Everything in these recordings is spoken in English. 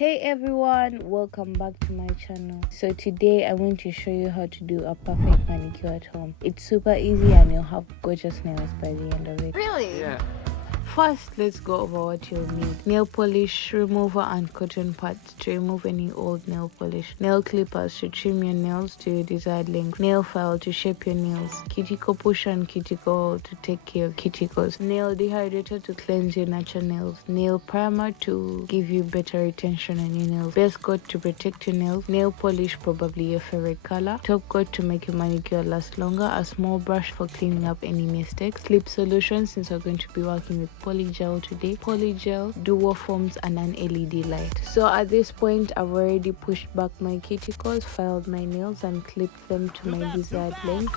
Hey everyone, welcome back to my channel. So today I'm going to show you how to do a perfect manicure at home. It's super easy and you'll have gorgeous nails by the end of it. Really? Yeah. First, let's go over what you'll need. Nail polish remover and cotton pads to remove any old nail polish. Nail clippers to trim your nails to your desired length. Nail file to shape your nails. Cuticle pusher and cuticle to take care of cuticles. Nail dehydrator to cleanse your natural nails. Nail primer to give you better retention on your nails. Base coat to protect your nails. Nail polish, probably your favorite color. Top coat to make your manicure last longer. A small brush for cleaning up any mistakes. Slip solution, since we're going to be working with Polygel today. Polygel, duo foams and an LED light. So at this point I've already pushed back my cuticles, filed my nails and clipped them to my desired length.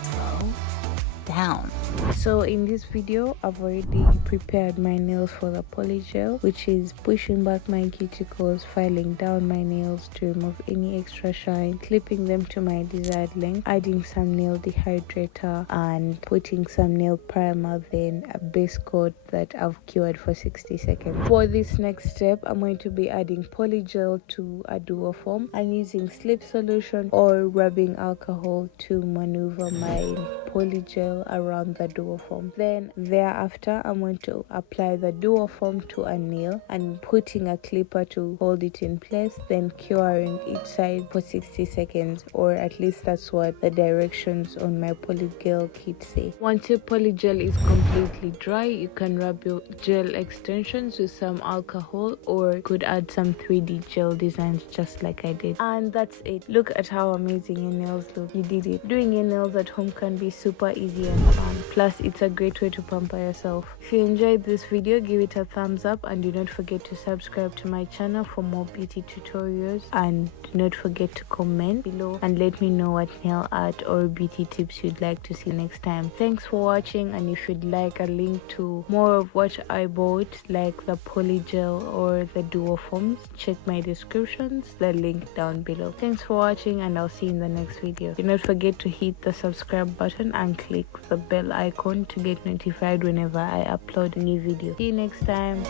Down. So in this video I've already prepared my nails for the polygel, which is pushing back my cuticles, filing down my nails to remove any extra shine, clipping them to my desired length, adding some nail dehydrator and putting some nail primer, then a base coat that I've cured for 60 seconds. For this next step I'm going to be adding polygel to a duo foam. I'm using slip solution or rubbing alcohol to maneuver my polygel around the duo foam. Then thereafter I'm going to apply the duo foam to a nail and putting a clipper to hold it in place, then curing each side for 60 seconds, or at least that's what the directions on my polygel kit say. Once your polygel is completely dry, you can rub your gel extensions with some alcohol, or could add some 3D gel designs just like I did. And that's it. Look at how amazing your nails look. You did it. Doing your nails at home can be super easy and fun. Plus, it's a great way to pamper yourself. If you enjoyed this video, give it a thumbs up and do not forget to subscribe to my channel for more beauty tutorials, and do not forget to comment below and let me know what nail art or beauty tips you'd like to see next time. Thanks for watching, and if you'd like a link to more of what I bought, like the polygel or the duo foams, check my descriptions, the link down below. Thanks for watching and I'll see you in the next video. Do not forget to hit the subscribe button and click the bell icon to get notified whenever I upload a new video. See you next time.